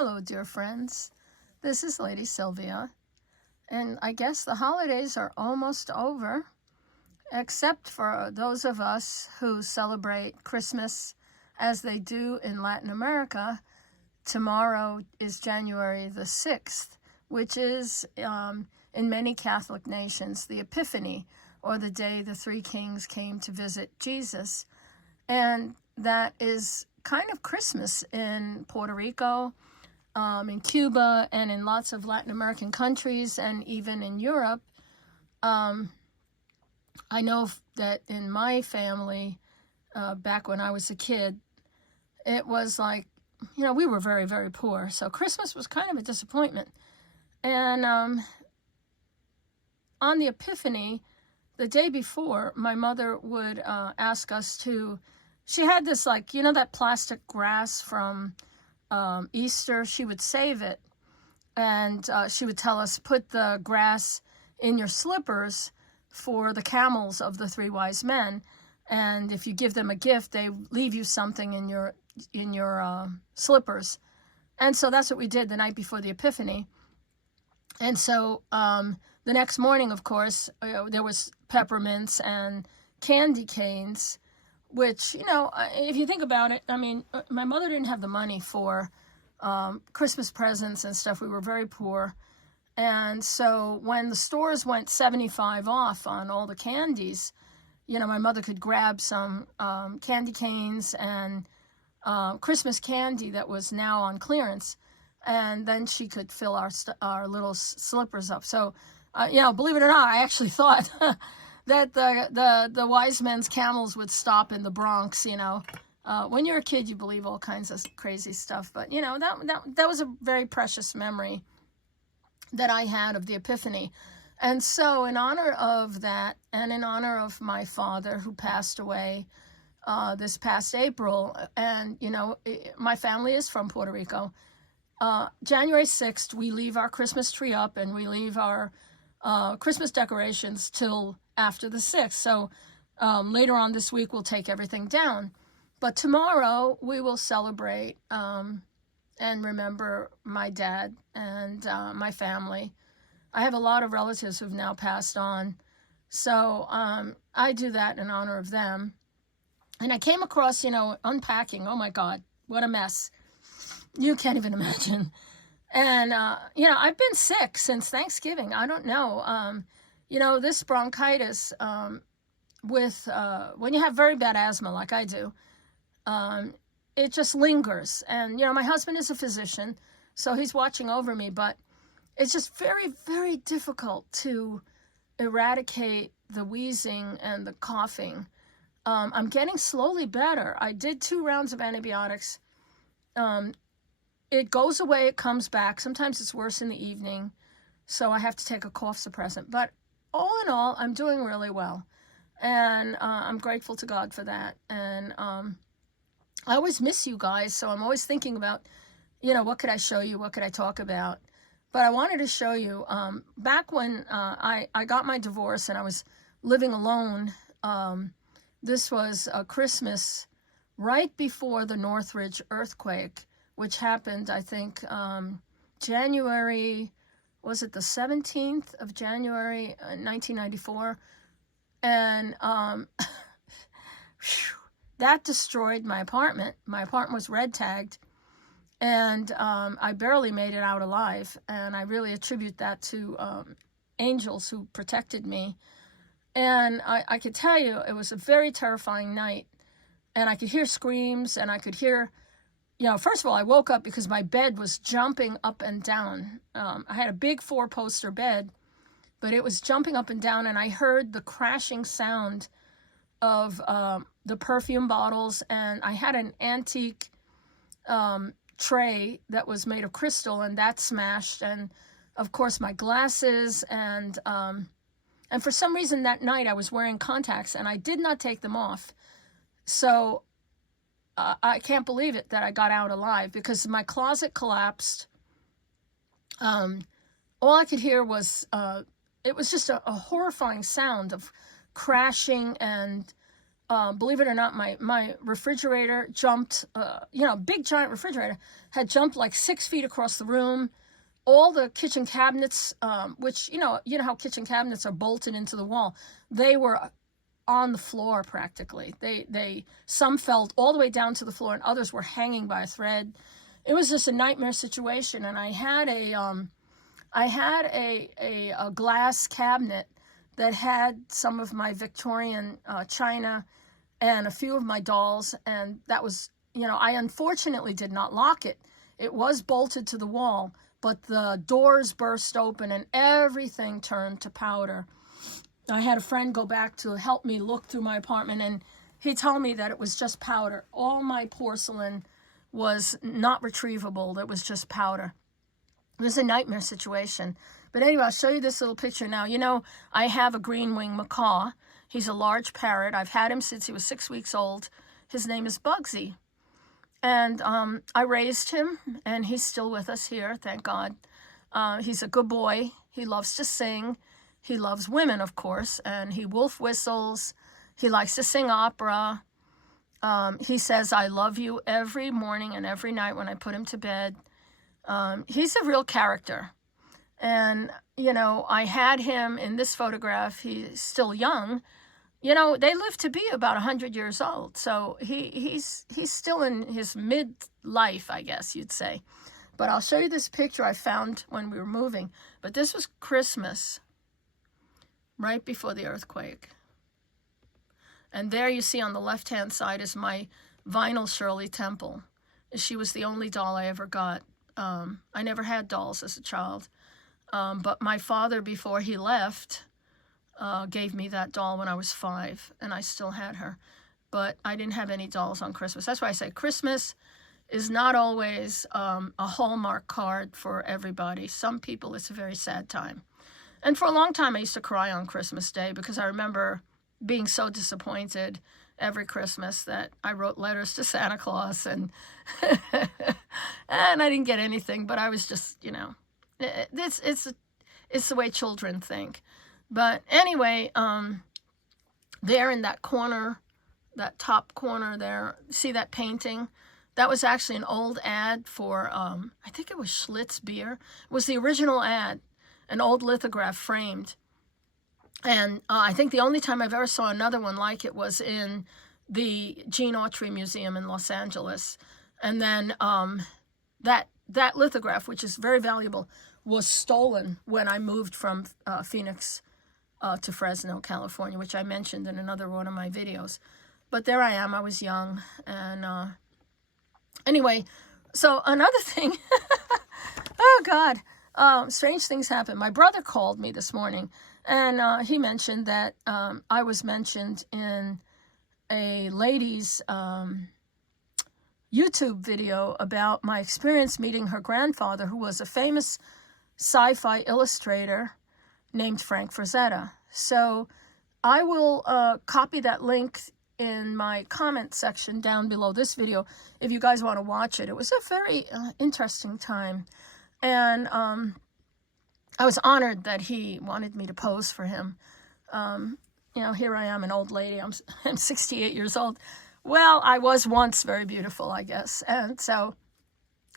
Hello, dear friends. This is Lady Sylvia, and I guess the holidays are almost over, except for those of us who celebrate Christmas as they do in Latin America. Tomorrow is January the 6th, which is, in many Catholic nations, the Epiphany, or the day the three kings came to visit Jesus. And that is kind of Christmas in Puerto Rico, in Cuba, and in lots of Latin American countries, and even in Europe. I know that in my family, back when I was a kid, it was like, we were very, very poor. So Christmas was kind of a disappointment. And on the Epiphany, the day before, my mother would ask us to, she had this, that plastic grass from Easter. She would save it, and she would tell us, put the grass in your slippers for the camels of the three wise men, and if you give them a gift, they leave you something in your slippers. And so that's what we did the night before the Epiphany. And so the next morning, of course, there was peppermints and candy canes, which, if you think about it, my mother didn't have the money for Christmas presents and stuff. We were very poor. And so when the stores went 75 off on all the candies, my mother could grab some candy canes and Christmas candy that was now on clearance, and then she could fill our little slippers up. So, believe it or not, I actually thought that the wise men's camels would stop in the Bronx. When you're a kid, you believe all kinds of crazy stuff. But that was a very precious memory that I had of the Epiphany. And so, in honor of that, and in honor of my father who passed away this past April, and my family is from Puerto Rico. January 6th, we leave our Christmas tree up, and we leave our Christmas decorations till after the 6th. So later on this week, we'll take everything down. But tomorrow, we will celebrate and remember my dad and my family. I have a lot of relatives who've now passed on. So I do that in honor of them. And I came across, unpacking. Oh, my God, what a mess. You can't even imagine. And, I've been sick since Thanksgiving. I don't know. This bronchitis, when you have very bad asthma like I do, it just lingers. And, my husband is a physician, so he's watching over me. But it's just very, very difficult to eradicate the wheezing and the coughing. I'm getting slowly better. I did 2 rounds of antibiotics. It goes away, it comes back. Sometimes it's worse in the evening, so I have to take a cough suppressant. But all in all, I'm doing really well, and I'm grateful to God for that. And I always miss you guys, so I'm always thinking about, what could I show you? What could I talk about? But I wanted to show you, back when I got my divorce and I was living alone, this was a Christmas right before the Northridge earthquake, which happened, I think, January, was it the 17th of January, 1994? And that destroyed my apartment. My apartment was red tagged, and I barely made it out alive. And I really attribute that to angels who protected me. And I could tell you, it was a very terrifying night. And I could hear screams, and I could hear, first of all, I woke up because my bed was jumping up and down. I had a big 4-poster bed, but it was jumping up and down, and I heard the crashing sound of the perfume bottles, and I had an antique tray that was made of crystal, and that smashed, and of course my glasses, and for some reason that night I was wearing contacts, and I did not take them off. So I can't believe it that I got out alive, because my closet collapsed. All I could hear was, it was just a horrifying sound of crashing and believe it or not, my refrigerator jumped, big giant refrigerator, had jumped like 6 feet across the room. All the kitchen cabinets, which, you know how kitchen cabinets are bolted into the wall, they were on the floor practically. Some fell all the way down to the floor, and others were hanging by a thread. It was just a nightmare situation. And I had a glass cabinet that had some of my Victorian china and a few of my dolls, and that was, I unfortunately did not lock it. It was bolted to the wall, but the doors burst open and everything turned to powder. I had a friend go back to help me look through my apartment, and he told me that it was just powder. All my porcelain was not retrievable. It was just powder. It was a nightmare situation. But anyway, I'll show you this little picture now. I have a green-winged macaw. He's a large parrot. I've had him since he was 6 weeks old. His name is Bugsy. And I raised him, and he's still with us here, thank God. He's a good boy. He loves to sing. He loves women, of course, and he wolf whistles. He likes to sing opera. He says, "I love you" every morning and every night when I put him to bed. He's a real character. And, I had him in this photograph. He's still young. They live to be about 100 years old. So he's still in his mid-life, I guess you'd say. But I'll show you this picture I found when we were moving. But this was Christmas, right before the earthquake. And there you see on the left-hand side is my vinyl Shirley Temple. She was the only doll I ever got. I never had dolls as a child. But my father, before he left, gave me that doll when I was 5, and I still had her. But I didn't have any dolls on Christmas. That's why I say Christmas is not always a Hallmark card for everybody. Some people, it's a very sad time. And for a long time, I used to cry on Christmas Day because I remember being so disappointed every Christmas that I wrote letters to Santa Claus, and and I didn't get anything, but I was just, it's the way children think. But anyway, there in that corner, that top corner there, see that painting? That was actually an old ad for, I think it was Schlitz beer. It was the original ad, an old lithograph framed. And I think the only time I've ever saw another one like it was in the Gene Autry Museum in Los Angeles. And then that lithograph, which is very valuable, was stolen when I moved from Phoenix to Fresno, California, which I mentioned in another one of my videos. But there I am. I was young. And anyway, so another thing, oh God, strange things happen. My brother called me this morning, and he mentioned that I was mentioned in a lady's YouTube video about my experience meeting her grandfather, who was a famous sci-fi illustrator named Frank Frazetta. So I will copy that link in my comment section down below this video if you guys want to watch it. It was a very interesting time. And I was honored that he wanted me to pose for him. Here I am, an old lady. I'm 68 years old. Well, I was once very beautiful, I guess. And so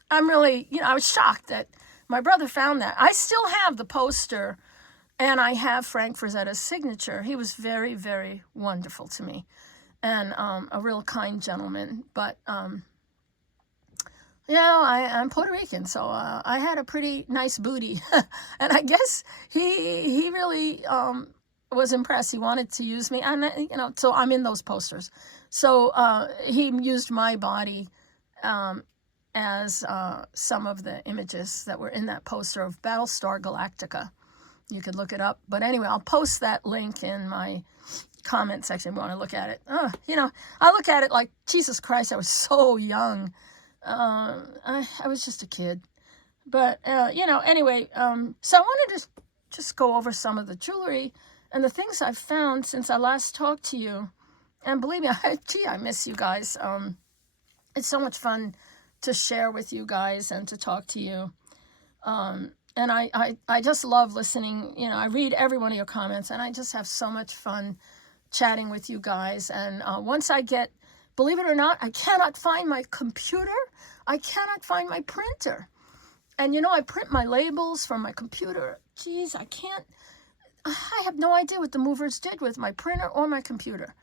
I'm really, I was shocked that my brother found that. I still have the poster, and I have Frank Frazetta's signature. He was very, very wonderful to me, and a real kind gentleman. But, I'm Puerto Rican, so I had a pretty nice booty. And I guess he really was impressed. He wanted to use me, and so I'm in those posters. So he used my body as some of the images that were in that poster of Battlestar Galactica. You could look it up. But anyway, I'll post that link in my comment section if you want to look at it. I look at it like, Jesus Christ, I was so young. I was just a kid. But, anyway, so I wanted to just go over some of the jewelry and the things I've found since I last talked to you. And believe me, I miss you guys. It's so much fun to share with you guys and to talk to you. And I just love listening. I read every one of your comments, and I just have so much fun chatting with you guys. And once I get, believe it or not, I cannot find my computer. I cannot find my printer. And you know, I print my labels from my computer. Geez, I have no idea what the movers did with my printer or my computer.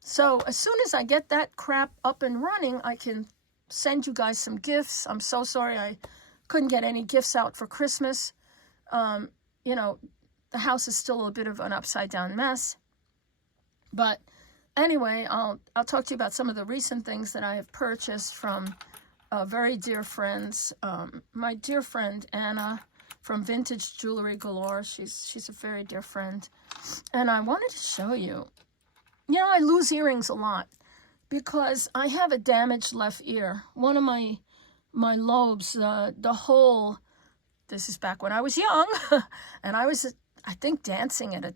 So as soon as I get that crap up and running, I can send you guys some gifts. I'm so sorry I couldn't get any gifts out for Christmas. You know, the house is still a bit of an upside down mess. But anyway, I'll talk to you about some of the recent things that I have purchased from very dear friends. My dear friend Anna from Vintage Jewelry Galore. She's a very dear friend. And I wanted to show you. You know, I lose earrings a lot because I have a damaged left ear. One of my lobes, the whole, this is back when I was young, and I was, I think, dancing at a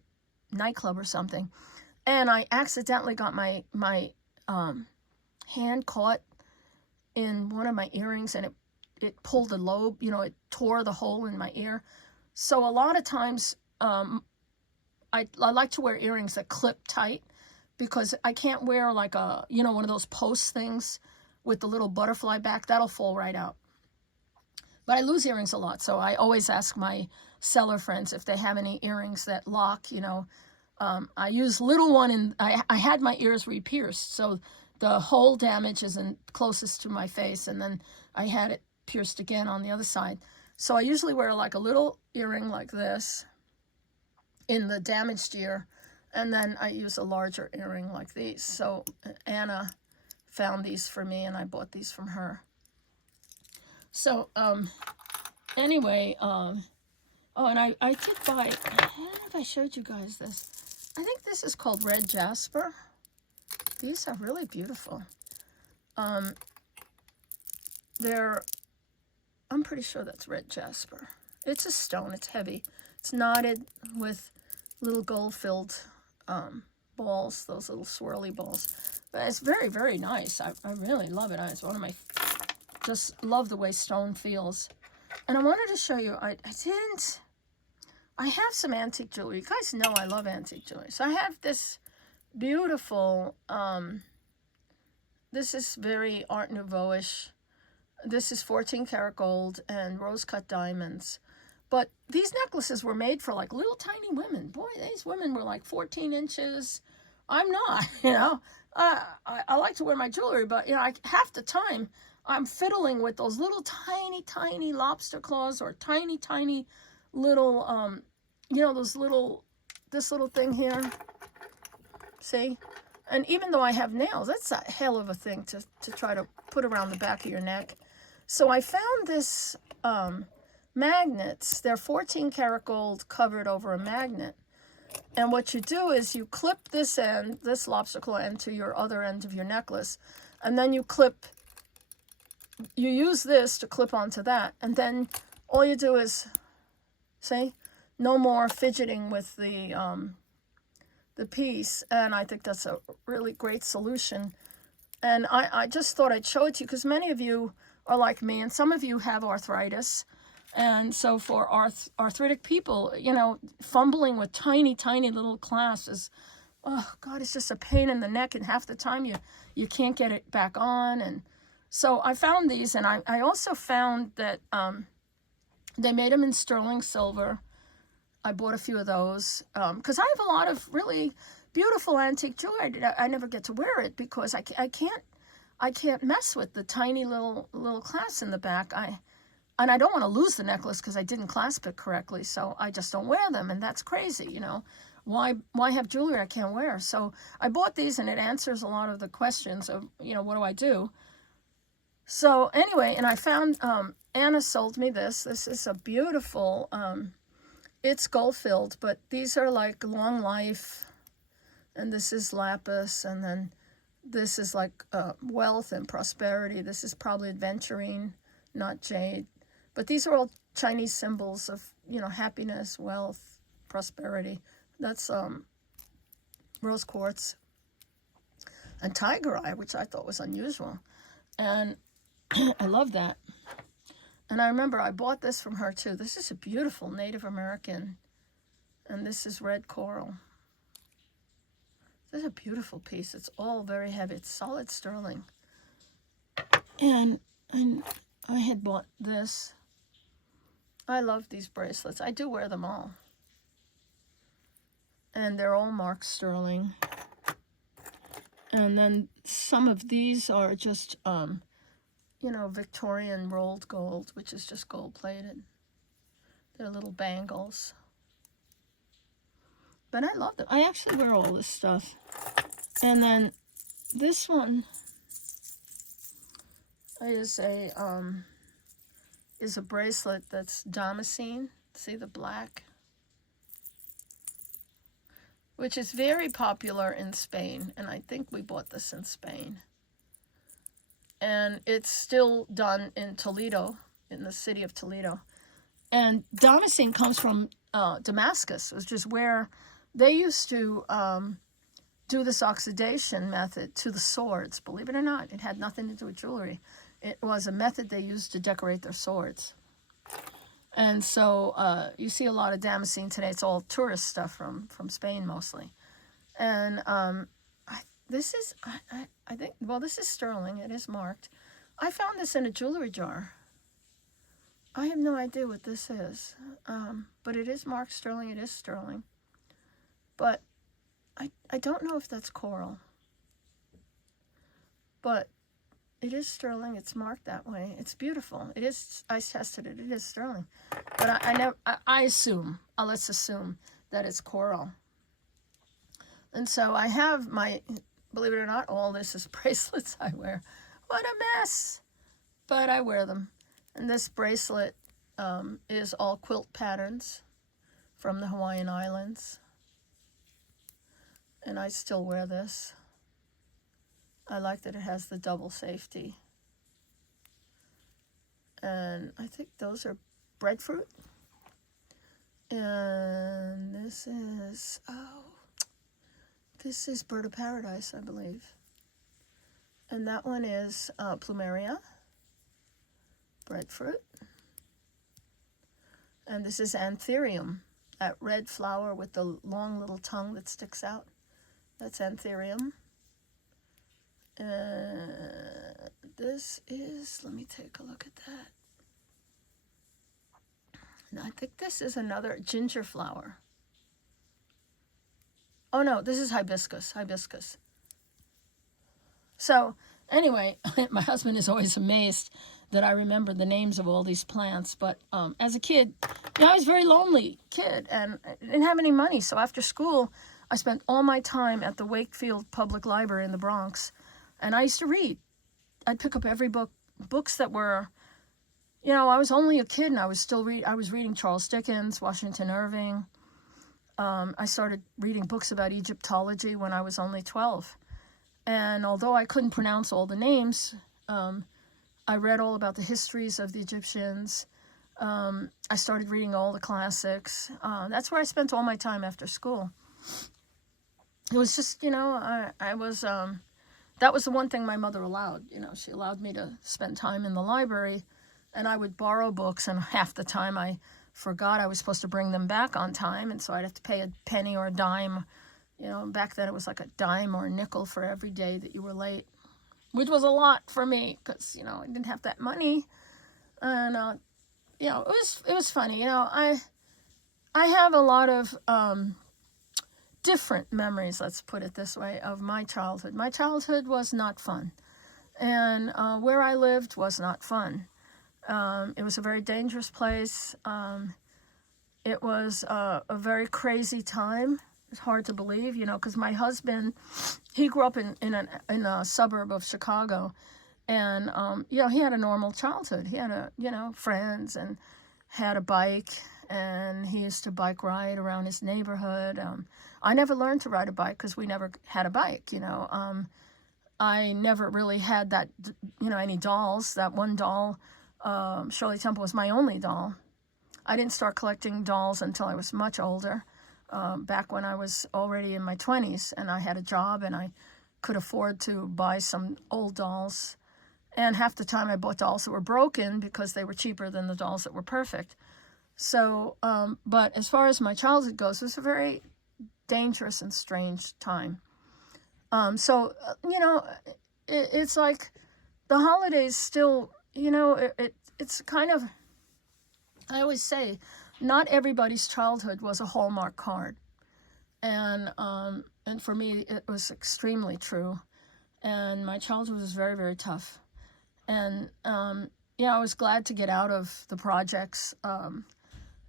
nightclub or something. And I accidentally got my hand caught in one of my earrings, and it pulled the lobe, you know, it tore the hole in my ear. So a lot of times I like to wear earrings that clip tight because I can't wear like a, you know, one of those post things with the little butterfly back. That'll fall right out. But I lose earrings a lot, so I always ask my seller friends if they have any earrings that lock, you know. I use little one, and I had my ears re-pierced, so the hole damage is closest to my face, and then I had it pierced again on the other side. So I usually wear like a little earring like this in the damaged ear, and then I use a larger earring like these. So Anna found these for me, and I bought these from her. So anyway, oh, and I did buy, I don't know if I showed you guys this. I think this is called Red Jasper. These are really beautiful. I'm pretty sure that's Red Jasper. It's a stone, it's heavy. It's knotted with little gold-filled balls, those little swirly balls. But it's very, very nice. I really love it. It's one of my, just love the way stone feels. And I wanted to show you, I have some antique jewelry. You guys know I love antique jewelry. So I have this beautiful, this is very Art Nouveau-ish. This is 14 karat gold and rose-cut diamonds. But these necklaces were made for like little tiny women. Boy, these women were like 14 inches. I'm not, you know. I like to wear my jewelry, but, you know, half the time I'm fiddling with those little tiny, tiny lobster claws or tiny, tiny little, you know, this little thing here. See? And even though I have nails, that's a hell of a thing to try to put around the back of your neck. So I found this magnets. They're 14 karat gold covered over a magnet. And what you do is you clip this end, this lobster claw end, to your other end of your necklace. And then you use this to clip onto that. And then all you do is, see, no more fidgeting with the piece. And I think that's a really great solution. And I just thought I'd show it to you because many of you are like me, and some of you have arthritis. And so for arthritic people, you know, fumbling with tiny, tiny little clasps is, oh God, it's just a pain in the neck, and half the time you can't get it back on. And so I found these, and I also found that they made them in sterling silver. I bought a few of those because I have a lot of really beautiful antique jewelry. I never get to wear it because I can't mess with the tiny little clasps in the back. And I don't want to lose the necklace because I didn't clasp it correctly, so I just don't wear them, and that's crazy, you know. Why have jewelry I can't wear? So I bought these, and it answers a lot of the questions of, you know, what do I do? So anyway, and I found, Anna sold me this. This is a beautiful, it's gold-filled, but these are like long life, and this is lapis, and then this is like wealth and prosperity. This is probably adventurine, not jade. But these are all Chinese symbols of, you know, happiness, wealth, prosperity. That's rose quartz and tiger eye, which I thought was unusual. And I love that. And I remember I bought this from her too. This is a beautiful Native American. And this is red coral. This is a beautiful piece. It's all very heavy. It's solid sterling. And I had bought this. I love these bracelets. I do wear them all. And they're all marked sterling. And then some of these are just, you know, Victorian rolled gold, which is just gold-plated. They're little bangles. But I love them. I actually wear all this stuff. And then this one is a bracelet that's damascene. See the black? Which is very popular in Spain. And I think we bought this in Spain. And it's still done in Toledo, in the city of Toledo. And damascene comes from Damascus, which is where they used to do this oxidation method to the swords. Believe it or not, it had nothing to do with jewelry. It was a method they used to decorate their swords. And so you see a lot of damascene today. It's all tourist stuff from Spain mostly. And this is, I think, well, this is sterling. It is marked. I found this in a jewelry jar. I have no idea what this is. But it is marked sterling. It is sterling. But I don't know if that's coral. But it is sterling. It's marked that way. It's beautiful. It is, I tested it. It is sterling. But I assume, let's assume that it's coral. And so I have my, believe it or not, all this is bracelets I wear. What a mess. But I wear them. And this bracelet is all quilt patterns from the Hawaiian Islands. And I still wear this. I like that it has the double safety. And I think those are breadfruit. And this is, this is bird of paradise, I believe. And that one is plumeria, breadfruit. And this is anthurium, that red flower with the long little tongue that sticks out. That's anthurium. This is, let me take a look at that. And I think this is another ginger flower. Oh no, this is hibiscus, hibiscus. So anyway, my husband is always amazed that I remember the names of all these plants. But as a kid, you know, I was a very lonely kid and I didn't have any money. So after school, I spent all my time at the Wakefield Public Library in the Bronx. And I used to read. I'd pick up every books that were, you know, I was only a kid and I was reading Charles Dickens, Washington Irving. I started reading books about Egyptology when I was only 12. And although I couldn't pronounce all the names, I read all about the histories of the Egyptians. I started reading all the classics. That's where I spent all my time after school. It was just, you know, I was, that was the one thing my mother allowed. You know, she allowed me to spend time in the library, and I would borrow books, and half the time I forgot I was supposed to bring them back on time, and so I'd have to pay a penny or a dime. You know, back then it was like a dime or a nickel for every day that you were late, which was a lot for me because, you know, I didn't have that money. And, you know, it was funny. You know, I have a lot of different memories, let's put it this way, of my childhood. My childhood was not fun. And where I lived was not fun. It was a very dangerous place. It was a very crazy time. It's hard to believe, you know, because my husband, he grew up in a suburb of Chicago. And, you know, he had a normal childhood. He had, you know, friends and had a bike. And he used to bike ride around his neighborhood. I never learned to ride a bike because we never had a bike, you know. I never really had that, you know, any dolls. That one doll, Shirley Temple, was my only doll. I didn't start collecting dolls until I was much older, back when I was already in my 20s and I had a job and I could afford to buy some old dolls. And half the time I bought dolls that were broken because they were cheaper than the dolls that were perfect. So, but as far as my childhood goes, it was a very dangerous and strange time. It's like the holidays still, it's kind of, I always say, not everybody's childhood was a Hallmark card. And for me, it was extremely true. And my childhood was very, very tough. And, I was glad to get out of the projects.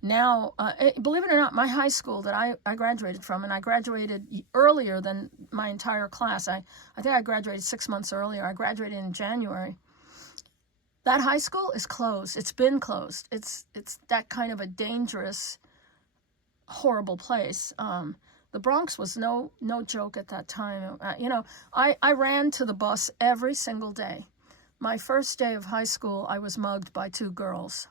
Now, believe it or not, my high school that I graduated from, and I graduated earlier than my entire class. I think I graduated 6 months earlier. I graduated in January. That high school is closed. It's been closed. It's that kind of a dangerous, horrible place. The Bronx was no joke at that time. I ran to the bus every single day. My first day of high school, I was mugged by 2 girls.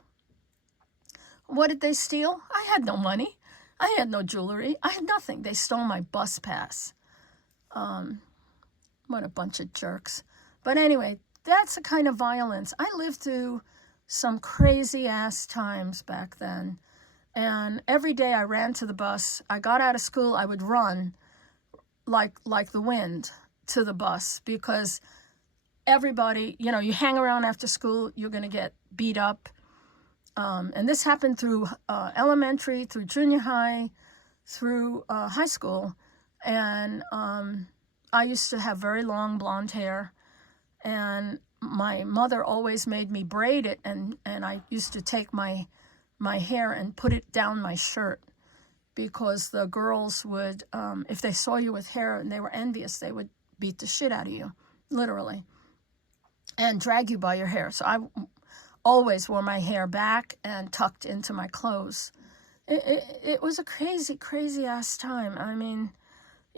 What did they steal? I had no money. I had no jewelry. I had nothing. They stole my bus pass. What a bunch of jerks. But anyway, that's the kind of violence. I lived through some crazy ass times back then. And every day I ran to the bus. I got out of school, I would run like the wind to the bus, because everybody, you hang around after school, you're going to get beat up. And this happened through elementary, through junior high, through high school. And I used to have very long blonde hair. And my mother always made me braid it. And I used to take my hair and put it down my shirt, because the girls would, if they saw you with hair and they were envious, they would beat the shit out of you, literally, and drag you by your hair. So I always wore my hair back and tucked into my clothes. It was a crazy, crazy ass time. I mean,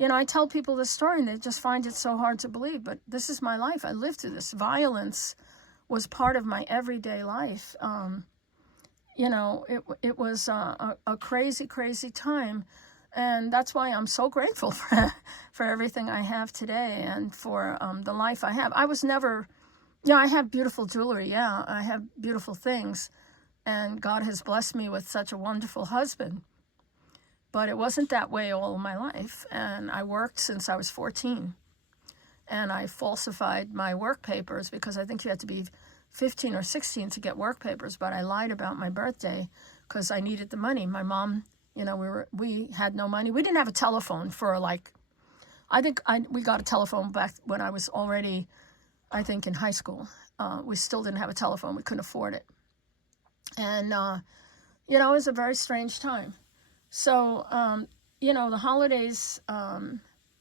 I tell people this story and they just find it so hard to believe, but this is my life. I lived through this. Violence was part of my everyday life. It was a crazy, crazy time. And that's why I'm so grateful for everything I have today, and for the life I have. I was never, I have beautiful jewelry. Yeah, I have beautiful things. And God has blessed me with such a wonderful husband. But it wasn't that way all of my life. And I worked since I was 14. And I falsified my work papers, because I think you had to be 15 or 16 to get work papers, but I lied about my birthday because I needed the money. My mom, we had no money. We didn't have a telephone for we got a telephone back when I was already, I think, in high school. We still didn't have a telephone. We couldn't afford it. And, it was a very strange time. So, the holidays,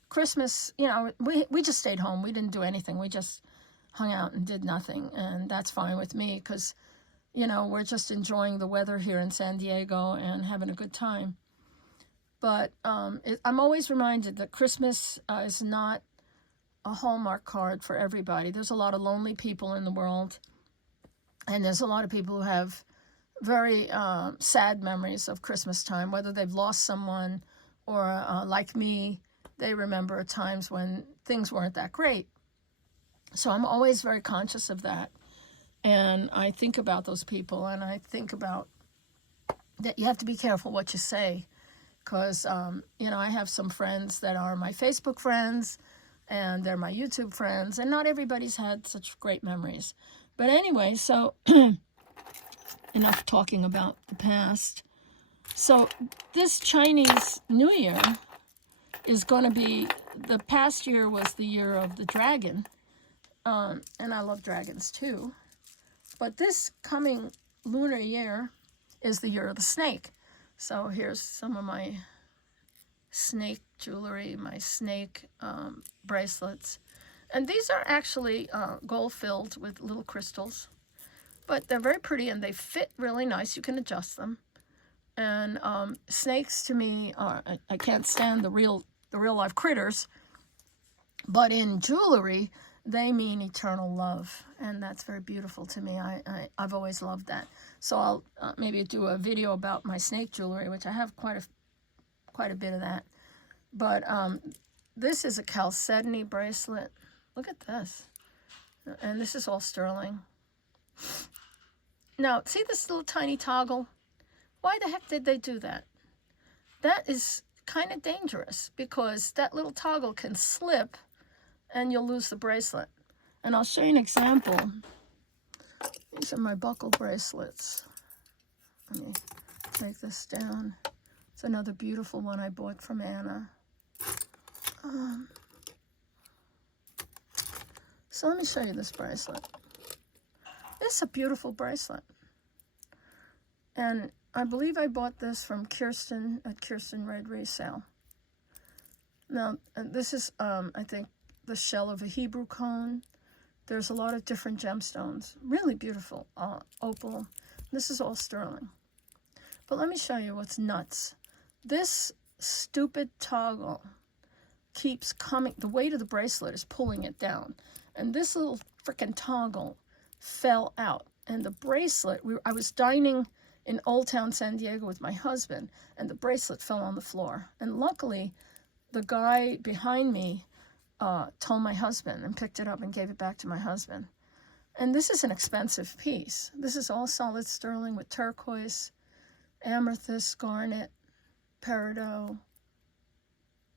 Christmas, we just stayed home. We didn't do anything. We just hung out and did nothing, and that's fine with me, because we're just enjoying the weather here in San Diego and having a good time. But I'm always reminded that Christmas is not a Hallmark card for everybody. There's a lot of lonely people in the world, and there's a lot of people who have very sad memories of Christmas time, whether they've lost someone or like me, they remember times when things weren't that great. So I'm always very conscious of that. And I think about those people, and I think about that you have to be careful what you say, because, I have some friends that are my Facebook friends, and they're my YouTube friends, and not everybody's had such great memories. But anyway, so enough talking about the past. So this Chinese New Year is going to be, the past year was the year of the dragon. And I love dragons too. But this coming lunar year is the year of the snake. So here's some of my snake jewelry, my snake bracelets. And these are actually gold-filled with little crystals. But they're very pretty and they fit really nice. You can adjust them. And snakes to me are, I can't stand the real life critters. But in jewelry, they mean eternal love, and that's very beautiful to me. I've always loved that. So I'll maybe do a video about my snake jewelry, which I have quite a bit of that. But this is a chalcedony bracelet. Look at this. And this is all sterling. Now, see this little tiny toggle? Why the heck did they do that? That is kind of dangerous, because that little toggle can slip and you'll lose the bracelet. And I'll show you an example. These are my buckle bracelets. Let me take this down. It's another beautiful one I bought from Anna. So let me show you this bracelet. It's a beautiful bracelet. And I believe I bought this from Kirsten at Kirsten Red Resale. Now, this is, I think, the shell of a Hebrew cone. There's a lot of different gemstones. Really beautiful. Opal. This is all sterling. But let me show you what's nuts. This stupid toggle keeps coming. The weight of the bracelet is pulling it down. And this little freaking toggle fell out. And the bracelet, I was dining in Old Town San Diego with my husband, and the bracelet fell on the floor. And luckily, the guy behind me told my husband and picked it up and gave it back to my husband. And this is an expensive piece. This is all solid sterling with turquoise, amethyst, garnet, peridot.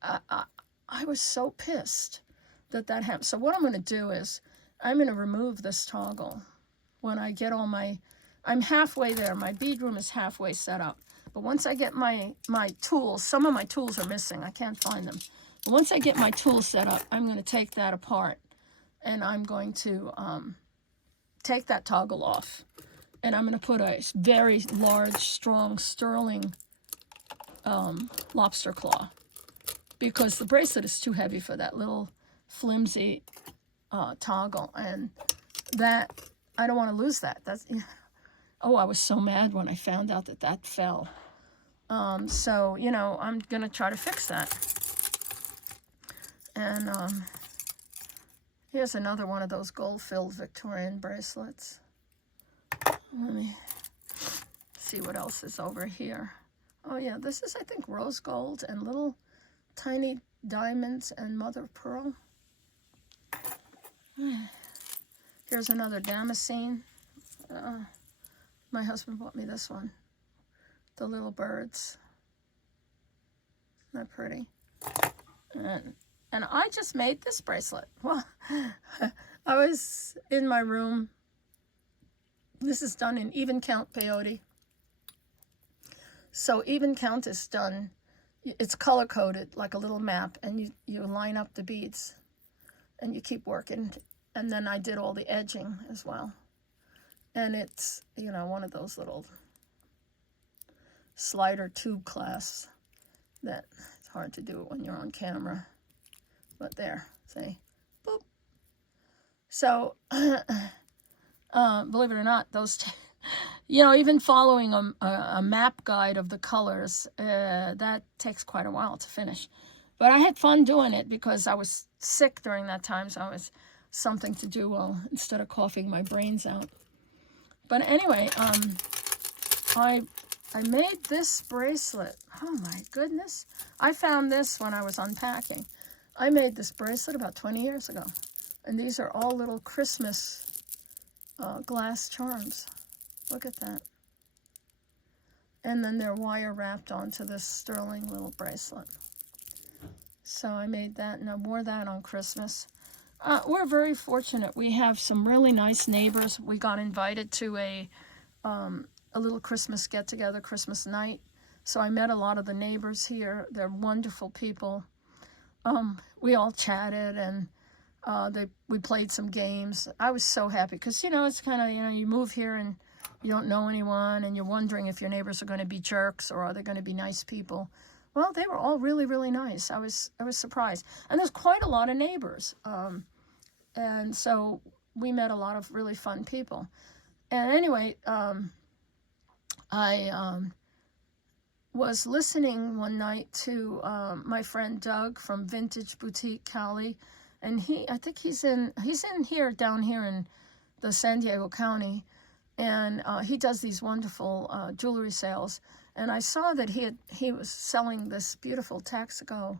I was so pissed that happened. So what I'm going to do is I'm going to remove this toggle when I get all my, I'm halfway there. My bead room is halfway set up. But once I get my tools, some of my tools are missing. I can't find them. But once I get my tools set up, I'm going to take that apart. And I'm going to take that toggle off. And I'm going to put a very large, strong sterling lobster claw. Because the bracelet is too heavy for that little flimsy toggle. And that, I don't want to lose that. That's, oh, I was so mad when I found out that fell. So, you know, I'm going to try to fix that. And here's another one of those gold-filled Victorian bracelets. Let me see what else is over here. Oh, yeah, this is, I think, rose gold and little tiny diamonds and mother of pearl. Here's another damascene. My husband bought me this one. The little birds. Isn't that pretty? And I just made this bracelet. Well, I was in my room. This is done in even count peyote. So even count is done. It's color coded like a little map, and you line up the beads and you keep working. And then I did all the edging as well. And it's, you know, one of those little slider tube clasps that it's hard to do it when you're on camera. But there, see, boop. So, believe it or not, those, you know, even following a map guide of the colors, that takes quite a while to finish. But I had fun doing it because I was sick during that time, so I was something to do well instead of coughing my brains out. But anyway, I made this bracelet. Oh my goodness. I found this when I was unpacking. I made this bracelet about 20 years ago. And these are all little Christmas glass charms. Look at that. And then they're wire wrapped onto this sterling little bracelet. So I made that and I wore that on Christmas. We're very fortunate. We have some really nice neighbors. We got invited to a little Christmas get-together, Christmas night. So I met a lot of the neighbors here. They're wonderful people. We all chatted and we played some games. I was so happy because, you know, it's kind of, you know, you move here and you don't know anyone and you're wondering if your neighbors are going to be jerks or are they going to be nice people. Well, they were all really, really nice. I was surprised. And there's quite a lot of neighbors. And so we met a lot of really fun people. And anyway, I was listening one night to my friend Doug from Vintage Boutique Cali, and I think he's in here, down here in the San Diego County, and he does these wonderful jewelry sales. And I saw that he was selling this beautiful Texaco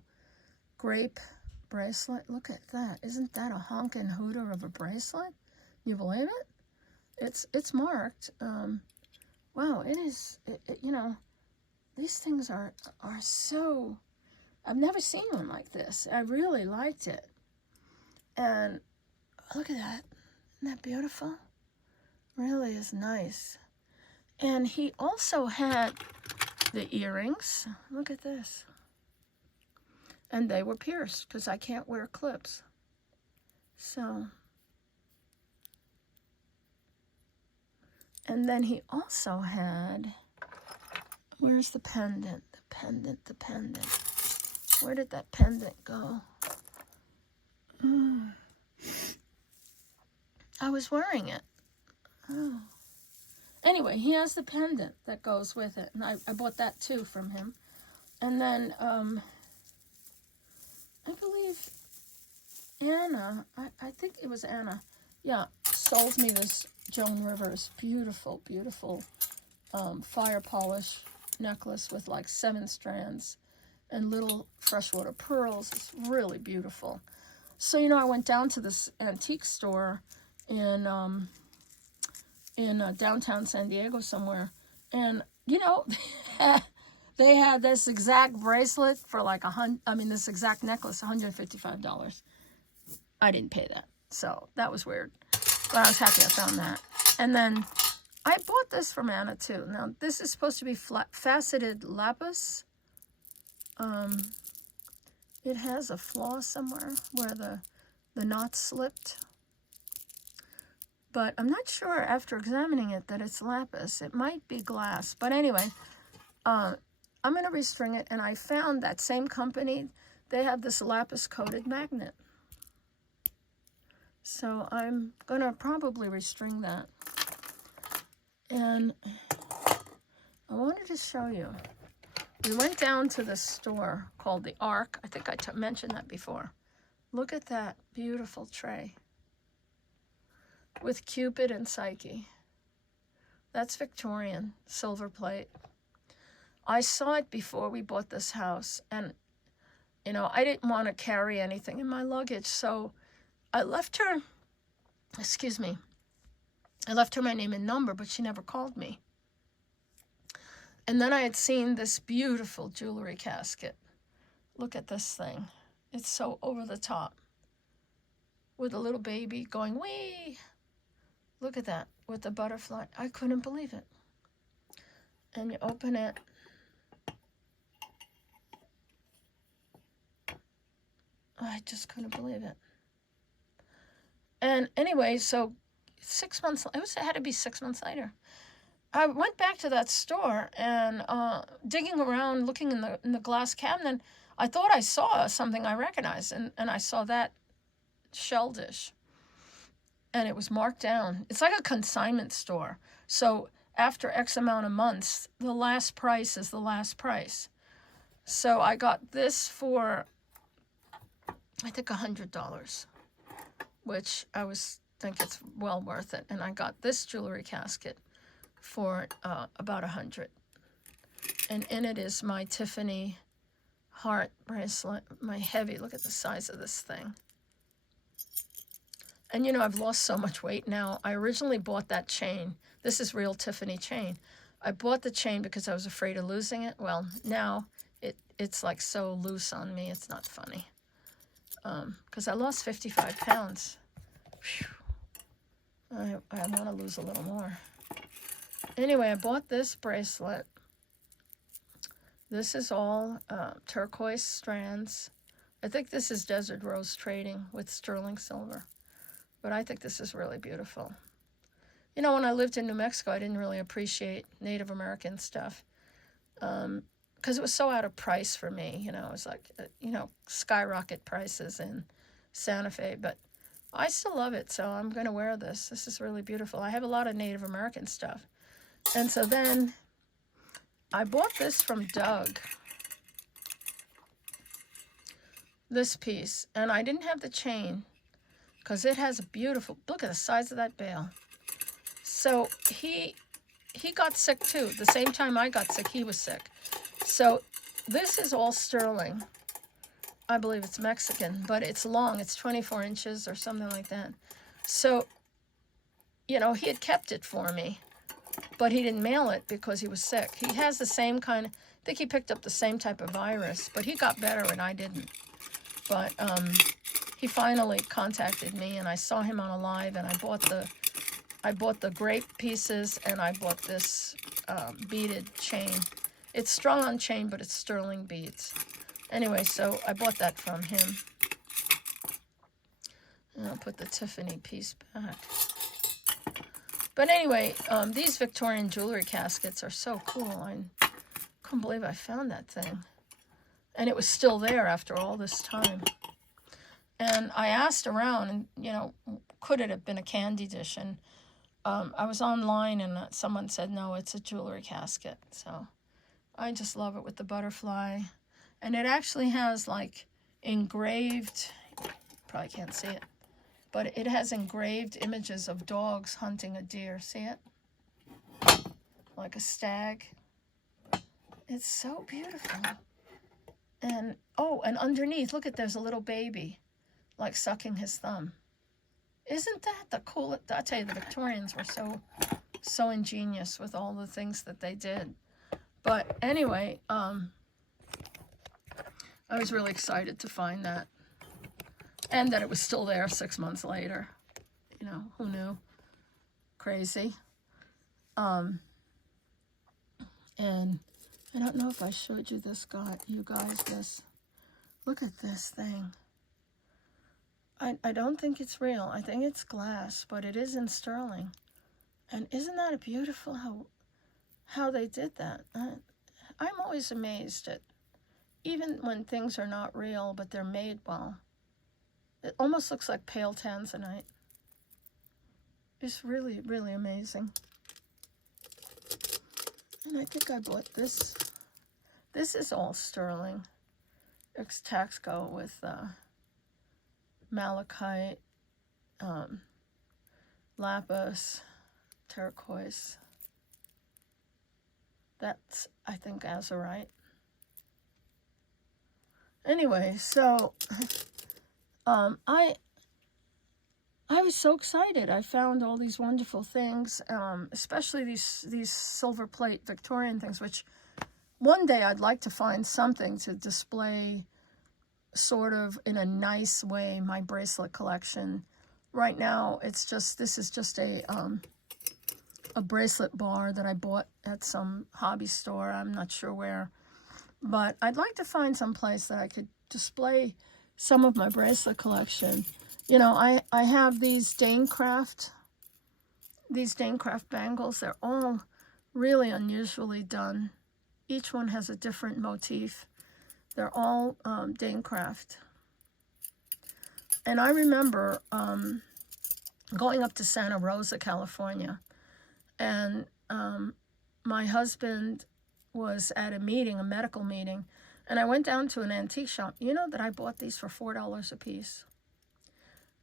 grape bracelet. Look at that! Isn't that a honkin' hooter of a bracelet? You believe it? It's marked. Wow, it is. You know. These things are so, I've never seen one like this. I really liked it. And look at that. Isn't that beautiful? Really is nice. And he also had the earrings. Look at this. And they were pierced because I can't wear clips. So, and then he also had, where's the pendant? The pendant. Where did that pendant go? I was wearing it. Oh. Anyway, he has the pendant that goes with it. And I bought that too from him. And then, I believe Anna, I think it was Anna, yeah, sold me this Joan Rivers beautiful, beautiful fire polish necklace with like 7 strands and little freshwater pearls. It's really beautiful. So, you know, I went down to this antique store in downtown San Diego somewhere, and, you know, they had this exact bracelet for like this exact necklace, $155. I didn't pay that, so that was weird. But I was happy I found that. And then I bought this from Anna too. Now this is supposed to be faceted lapis. It has a flaw somewhere where the knot slipped. But I'm not sure after examining it that it's lapis. It might be glass. But anyway, I'm going to restring it. And I found that same company, they have this lapis coated magnet. So I'm going to probably restring that. And I wanted to show you. We went down to this store called the Ark. I think I mentioned that before. Look at that beautiful tray with Cupid and Psyche. That's Victorian, silver plate. I saw it before we bought this house, and, you know, I didn't want to carry anything in my luggage, so I left her, I left her my name and number, but she never called me. And then I had seen this beautiful jewelry casket. Look at this thing. It's so over the top. With a little baby going, wee! Look at that, with the butterfly. I couldn't believe it. And you open it. I just couldn't believe it. And anyway, so 6 months, it had to be 6 months later. I went back to that store and digging around, looking in the glass cabinet, I thought I saw something I recognized, and I saw that shell dish. And it was marked down. It's like a consignment store. So after X amount of months, the last price is the last price. So I got this for, I think, $100, which I think it's well worth it. And I got this jewelry casket for about $100. And in it is my Tiffany heart bracelet, my heavy, look at the size of this thing. And, you know, I've lost so much weight now. I originally bought that chain. This is real Tiffany chain. I bought the chain because I was afraid of losing it. Well, now it's like so loose on me, it's not funny. Because I lost 55 pounds. Whew. I want to lose a little more. Anyway, I bought this bracelet. This is all turquoise strands. I think this is Desert Rose trading with sterling silver. But I think this is really beautiful. You know, when I lived in New Mexico, I didn't really appreciate Native American stuff because it was so out of price for me. You know, it was like, skyrocket prices in Santa Fe. But I still love it, so I'm going to wear this. This is really beautiful. I have a lot of Native American stuff. And so then I bought this from Doug, this piece, and I didn't have the chain because it has a beautiful, look at the size of that bale. So he got sick too. The same time I got sick, he was sick. So this is all sterling. I believe it's Mexican, but it's long. It's 24 inches or something like that. So, you know, he had kept it for me, but he didn't mail it because he was sick. He has the same kind of, I think he picked up the same type of virus, but he got better and I didn't. But he finally contacted me, and I saw him on a live, and I bought the grape pieces, and I bought this beaded chain. It's strung on chain, but it's sterling beads. Anyway, so I bought that from him. And I'll put the Tiffany piece back. But anyway, these Victorian jewelry caskets are so cool. I couldn't believe I found that thing. And it was still there after all this time. And I asked around, and, you know, could it have been a candy dish? And I was online, and someone said, no, it's a jewelry casket. So I just love it with the butterfly. And it actually has, like, engraved, probably can't see it, but it has engraved images of dogs hunting a deer. See it? Like a stag. It's so beautiful. And, oh, and underneath, look at, there's a little baby, like sucking his thumb. Isn't that the coolest? I tell you, the Victorians were so ingenious with all the things that they did. But anyway, I was really excited to find that. And that it was still there 6 months later. You know, who knew? Crazy. And I don't know if I showed you this, you guys, this. Look at this thing. I don't think it's real. I think it's glass, but it is in sterling. And isn't that beautiful how they did that? I'm always amazed at, even when things are not real, but they're made well. It almost looks like pale tanzanite. It's really, really amazing. And I think I bought this. This is all sterling. It's Taxco with malachite, lapis, turquoise. That's, I think, azurite. Anyway, so I was so excited. I found all these wonderful things, especially these silver plate Victorian things, which one day I'd like to find something to display sort of in a nice way my bracelet collection. Right now, it's just, this is just a bracelet bar that I bought at some hobby store. I'm not sure where, but I'd like to find some place that I could display some of my bracelet collection. You know, I have these Danecraft bangles. They're all really unusually done. Each one has a different motif. They're all Danecraft. And I remember going up to Santa Rosa, California, and my husband was at a meeting, a medical meeting, and I went down to an antique shop. You know that I bought these for $4 a piece.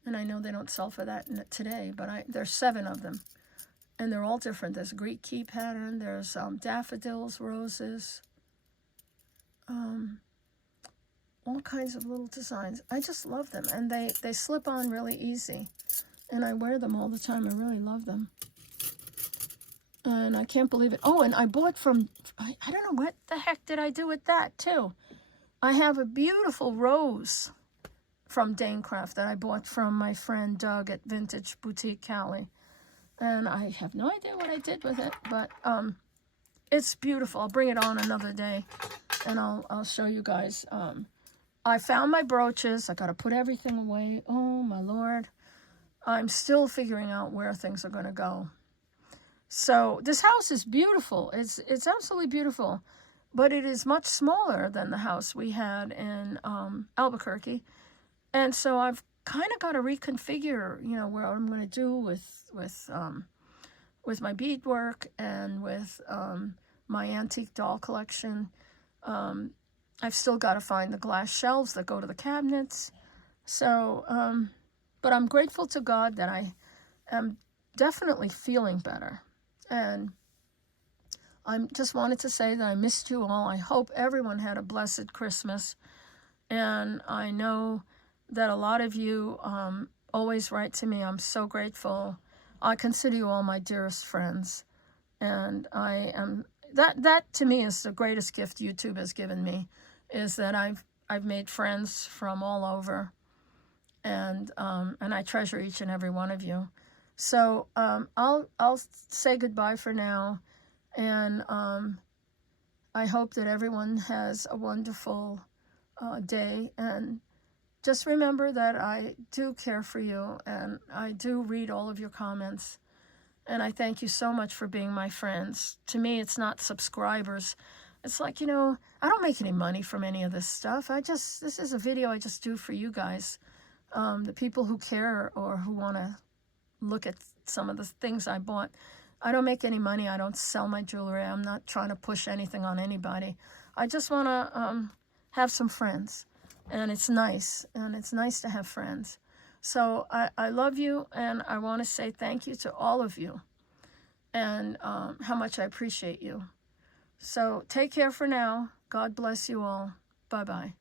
And I know they don't sell for that today, but there's 7 of them. And they're all different. There's a Greek key pattern. There's daffodils, roses, all kinds of little designs. I just love them. And they slip on really easy. And I wear them all the time. I really love them. And I can't believe it. Oh, and I bought from, I don't know, what the heck did I do with that, too? I have a beautiful rose from Danecraft that I bought from my friend Doug at Vintage Boutique Cali. And I have no idea what I did with it, but it's beautiful. I'll bring it on another day, and I'll show you guys. I found my brooches. I got to put everything away. Oh, my Lord. I'm still figuring out where things are going to go. So this house is beautiful. It's absolutely beautiful, but it is much smaller than the house we had in Albuquerque. And so I've kind of got to reconfigure, you know, what I'm going to do with my beadwork and with my antique doll collection. I've still got to find the glass shelves that go to the cabinets. So, but I'm grateful to God that I am definitely feeling better. And I just wanted to say that I missed you all. I hope everyone had a blessed Christmas. And I know that a lot of you always write to me. I'm so grateful. I consider you all my dearest friends. And I am, that to me is the greatest gift YouTube has given me, is that I've made friends from all over. and I treasure each and every one of you. So I'll say goodbye for now, and I hope that everyone has a wonderful day, and just remember that I do care for you, and I do read all of your comments, and I thank you so much for being my friends. To me, it's not subscribers. It's like, I don't make any money from any of this stuff. This is a video I just do for you guys, the people who care or who want to look at some of the things I bought. I don't make any money. I don't sell my jewelry. I'm not trying to push anything on anybody. I just want to have some friends, and it's nice to have friends. So I love you, and I want to say thank you to all of you, and how much I appreciate you. So take care for now. God bless you all. Bye-bye.